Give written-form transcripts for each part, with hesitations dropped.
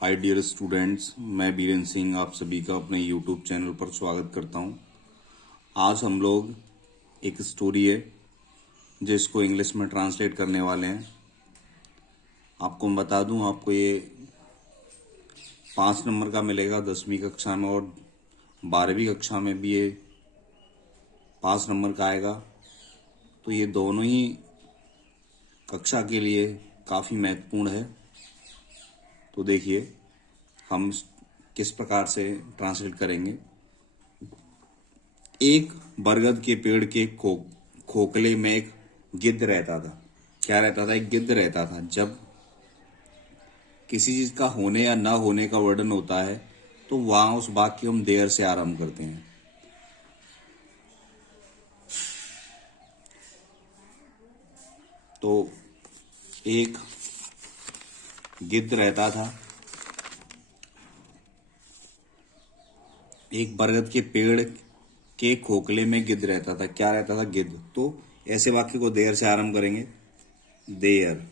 Hi dear students, मैं बीरेन सिंह आप सभी का अपने यूट्यूब चैनल पर स्वागत करता हूं। आज हम लोग एक स्टोरी है जिसको इंग्लिश में ट्रांसलेट करने वाले हैं। आपको मैं बता दूं, आपको ये 5 नंबर का मिलेगा 10वीं कक्षा में, और 12वीं कक्षा में भी ये 5 नंबर का आएगा। तो ये दोनों ही कक्षा के लिए काफ़ी महत्वपूर्ण है। तो देखिए हम किस प्रकार से ट्रांसलेट करेंगे। एक बरगद के पेड़ के खोखले में एक गिद्ध रहता था। क्या रहता था? एक गिद्ध रहता था। जब किसी चीज का होने या ना होने का वर्णन होता है तो वहां उस वाक्य को हम देयर से आरंभ करते हैं। तो एक गिद्ध रहता था, एक बरगद के पेड़ के खोखले में गिद्ध रहता था। क्या रहता था? गिद्ध। तो ऐसे वाक्य को देयर से आरंभ करेंगे। देयर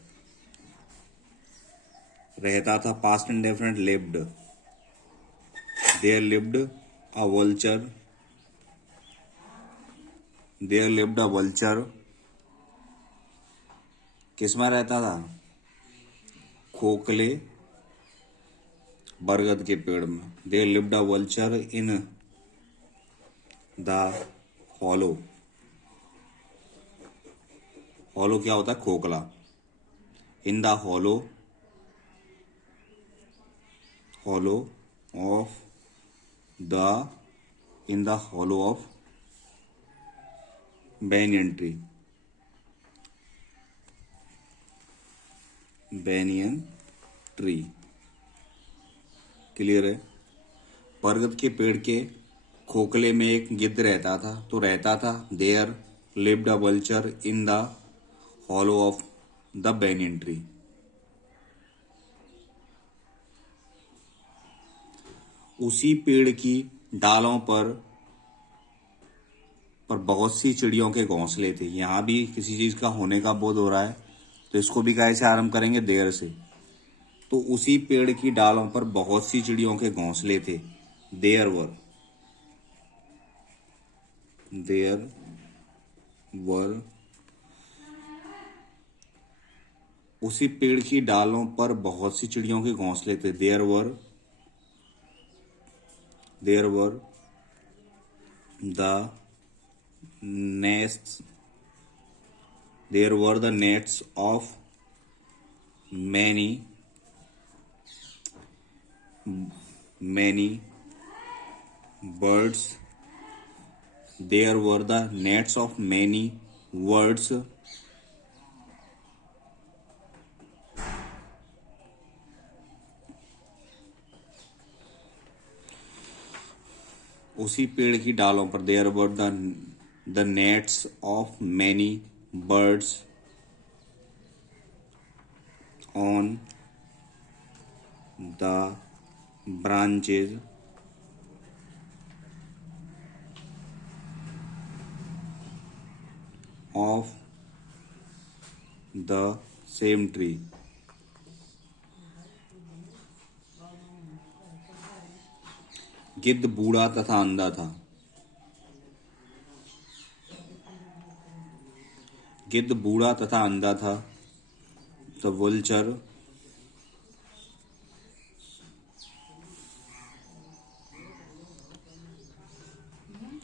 रहता था, past indefinite lived. There lived a vulture. There lived a vulture किसमें रहता था? खोखले बरगद के पेड़ में। There lived a vulture in the hollow. Hollow क्या होता है? खोखला। In the hollow hollow of the in the hollow of banyan tree. Banyan tree clear है? बरगद के पेड़ के खोखले में एक गिद्ध रहता था। तो रहता था, there lived a vulture in the hollow of the banyan tree. उसी पेड़ की डालों पर बहुत सी चिड़ियों के घोंसले थे। यहाँ भी किसी चीज का होने का बोध हो रहा है, तो इसको भी कैसे आरंभ करेंगे? देयर से। तो उसी पेड़ की डालों पर बहुत सी चिड़ियों के घोंसले थे। देयर वर उसी पेड़ की डालों पर बहुत सी चिड़ियों के घोंसले थे। There were the nests there were the nets of many birds. There were the nets of many birds उसी पेड़ की डालों पर। There were the nets of many birds on the branches of the same tree. गिद्ध बूढ़ा तथा अंधा था। गिद्ध बूढ़ा तथा अंधा था। द वल्चर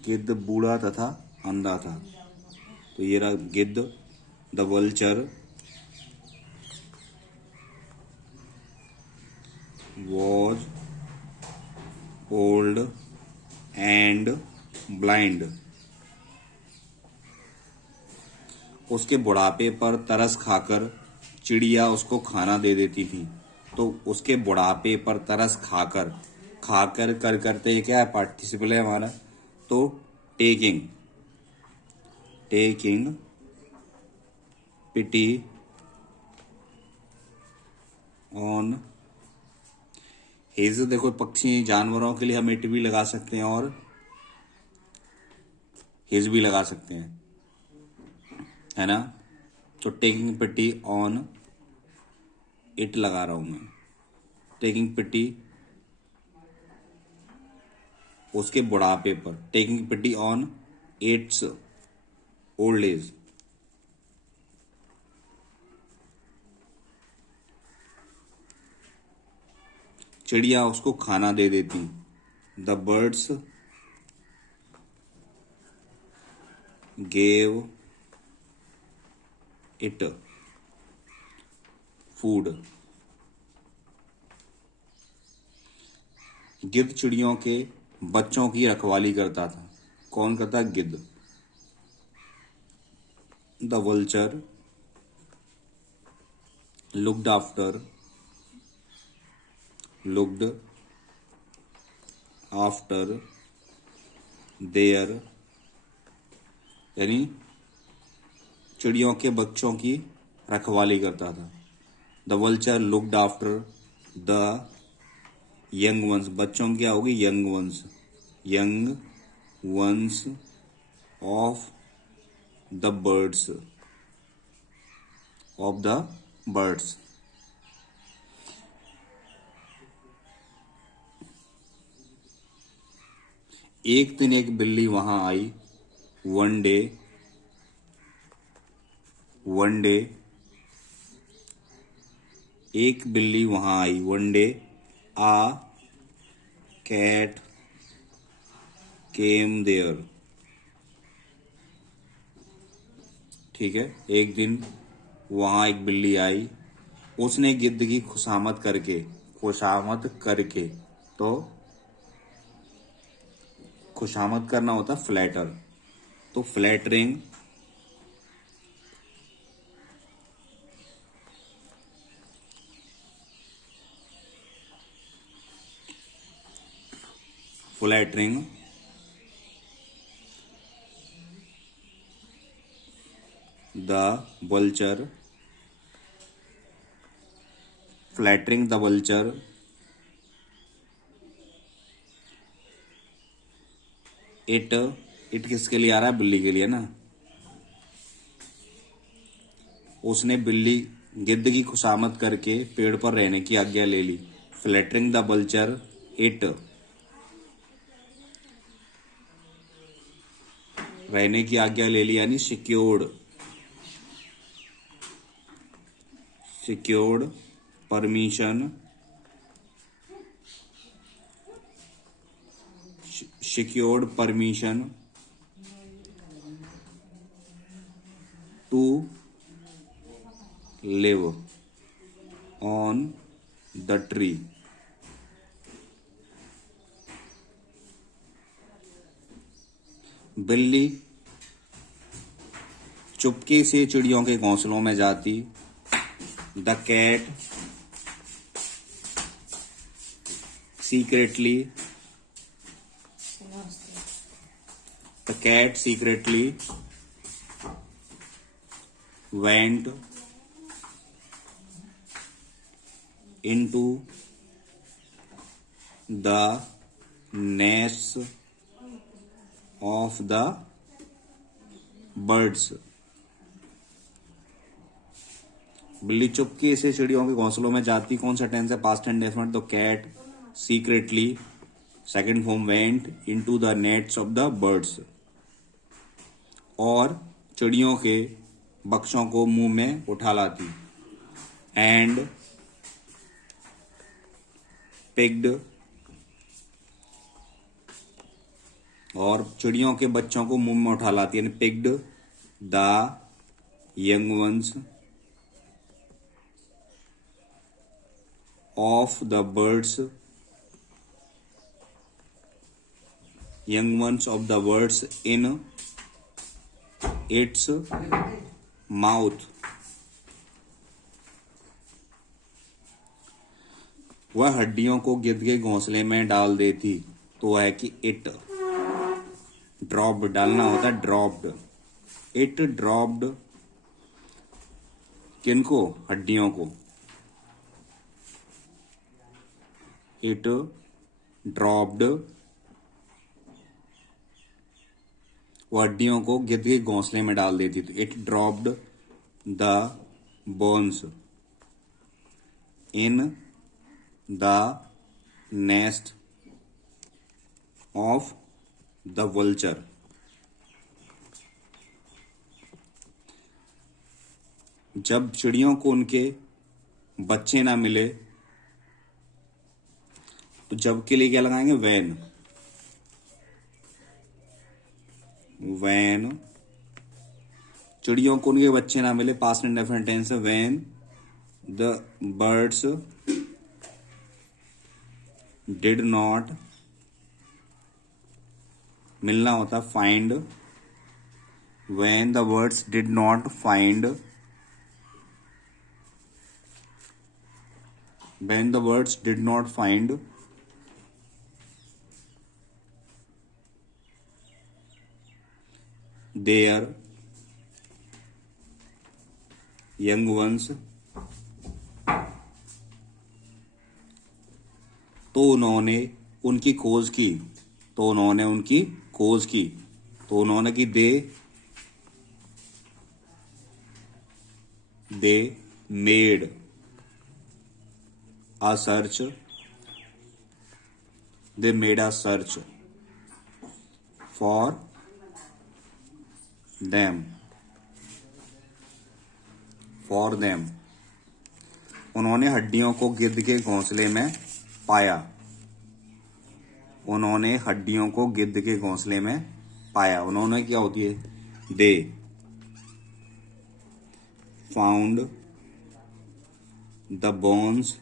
गिद्ध बूढ़ा तथा अंधा था। तो ये रहा गिद्ध। The vulture was old and blind. उसके बुढ़ापे पर तरस खाकर चिड़िया उसको खाना दे देती थी। तो उसके बुढ़ापे पर तरस खाकर, खाकर कर करते क्या है? पार्टिसिपल है हमारा। तो टेकिंग पिटी ऑन हिज। देखो, पक्षी जानवरों के लिए हम इट भी लगा सकते हैं और हिज भी लगा सकते हैं, है ना? तो टेकिंग पिटी ऑन इट लगा रहा हूं मैं। टेकिंग पिटी उसके बुढ़ापे पर, taking pity on its old age. चिड़िया उसको खाना दे देती, the birds gave it food. गिद्ध चिड़ियों के बच्चों की रखवाली करता था। कौन करता? गिद्ध। The vulture looked after their, यानी चिड़ियों के बच्चों की रखवाली करता था। The vulture looked after the young ones, बच्चों की क्या होगी? Young ones of the birds. एक दिन एक बिल्ली वहां आई, वन डे एक बिल्ली वहां आई, one day a cat came there. ठीक है, एक दिन वहां एक बिल्ली आई, उसने गिद्ध की खुशामद करके, तो खुशामद करना होता फ्लैटर, तो फ्लैटरिंग द vulture इट किसके लिए आ रहा है? बिल्ली के लिए ना। उसने बिल्ली गिद्ध की खुशामद करके पेड़ पर रहने की आज्ञा ले ली। फ्लैटरिंग द वल्चर इट, रहने की आज्ञा ले ली, यानी secured permission to live on the tree. बिल्ली चुपके से चिड़ियों के घोंसलों में जाती। The cat secretly went into the nests of the birds। बिल्ली चुपके से चिड़ियों के घोंसलों में जाती। कौन सा टेंस है? Past and definite. The cat secretly, second form, went into the nets of the birds, और चिड़ियों के बक्सों को मुंह में उठा लाती। एंड पिग्ड, और चिड़ियों के बच्चों को मुंह में उठा लाती है, पिग्ड the young ones of the birds in its mouth. वह हड्डियों को गिद्ध के घोंसले में डाल देती। तो वह है कि इट ड्रॉप्ड, डालना होता है ड्रॉप्ड। इट ड्रॉप्ड किनको? हड्डियों को। इट ड्रॉप्ड, वो हड्डियों को गिद्ध के घोंसले में डाल देती थी। It dropped the bones in the nest of the vulture. जब चिड़ियों को उनके बच्चे ना मिले तो जब के लिए क्या लगाएंगे? वैन। वैन चिड़ियों को उनके बच्चे ना मिले, पास्ट इंडेफिनिट टेंस है। When the birds did not, मिलना होता find. When the birds did not find, when the birds did not find their young ones, तो उन्होंने उनकी खोज की। तो उन्होंने उनकी खोज की। तो उन्होंने की they made a search, they made a search for them, उन्होंने हड्डियों को गिद्ध के घोंसले में पाया। उन्होंने हड्डियों को गिद्ध के घोंसले में पाया। उन्होंने क्या होती है? They found the bones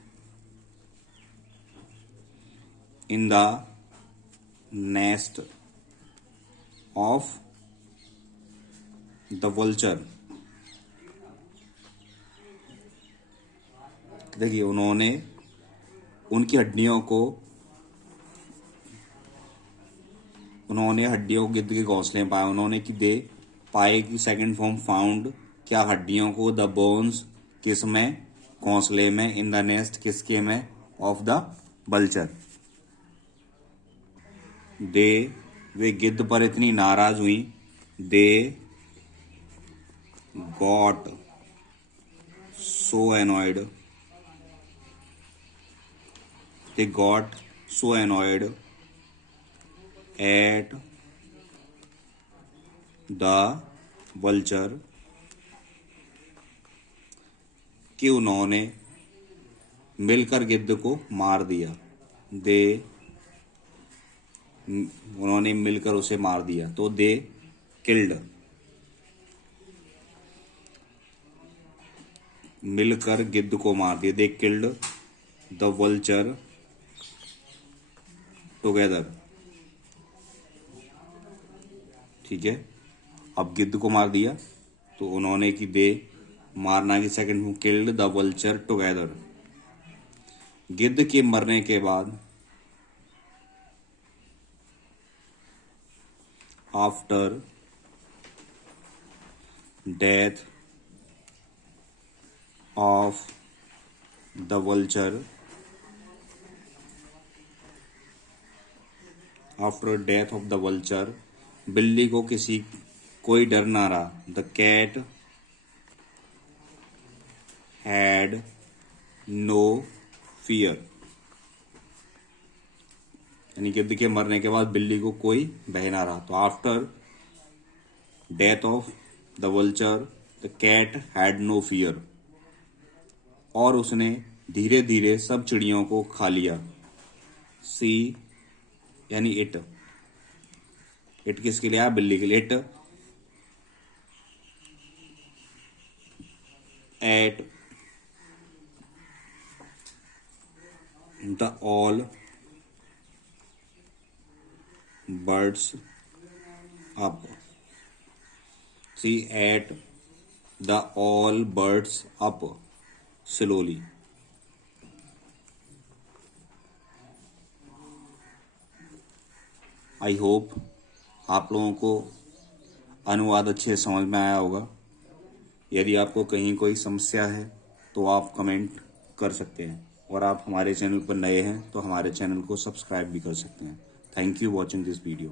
in the nest of the vulture। देखिए, उन्होंने उनकी हड्डियों को गिद्ध के घोंसले में पाया। उन्होंने की दे पाए की सेकंड फॉर्म फाउंड, क्या हड्डियों को, द बोन्स किस में? घोंसले में, इन द नेस्ट किसके में? Of the vulture. दे वे गिद्ध पर इतनी नाराज हुई। They got so annoyed, they got so annoyed at the vulture कि उन्होंने मिलकर गिद्ध को मार दिया। उन्होंने मिलकर उसे मार दिया। तो दे किल्ड, मिलकर गिद्ध को मार दिया। They killed the vulture together. ठीक है, अब गिद्ध को मार दिया तो उन्होंने की दे मारना की second killed the vulture together. गिद्ध के मरने के बाद after death of the vulture, बिल्ली को कोई डर ना रहा। The cat had no fear, यानी गिद्ध के मरने के बाद बिल्ली को कोई भय ना रहा। तो after death of the vulture the cat had no fear, और उसने धीरे धीरे सब चिड़ियों को खा लिया। सी यानी इट किसके लिए आया? बिल्ली के लिए। It at the all birds up, she ate the all birds up slowly। I hope आप लोगों को अनुवाद अच्छे समझ में आया होगा। यदि आपको कहीं कोई समस्या है तो आप कमेंट कर सकते हैं, और आप हमारे चैनल पर नए हैं तो हमारे चैनल को सब्सक्राइब भी कर सकते हैं। Thank you watching this video।